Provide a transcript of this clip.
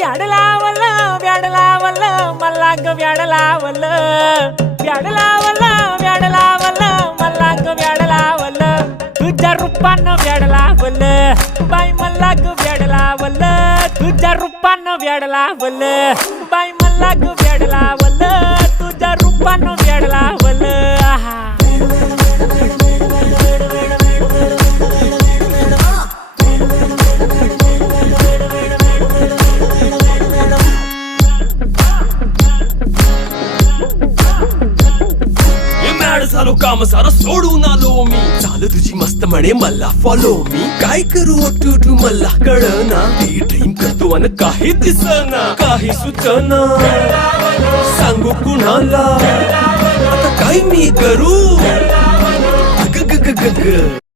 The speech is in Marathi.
व्याड लावलं व्याड लावलं मला ग व्याड लावलं व्याड लावलं व्याड लावलं मला ग व्याड लावलं तुझ्या रूपानं व्याड लावलं बाई मला ग व्याड लावलं तुझ्या रूपानं व्याड लावलं बाई मला ग व्याड लावलं तुझ्या रूपानं व्याड लावलं आहा झालो काम सारं सोडून आलो मी चाल तुझी मस्त म्हणे मला फॉलो मी काय करू टू मला कळना ती ड्रीम करतो आणि काही दिसना काही सुचना सांगू कुणाला आता काय मी करू ग ग ग ग ग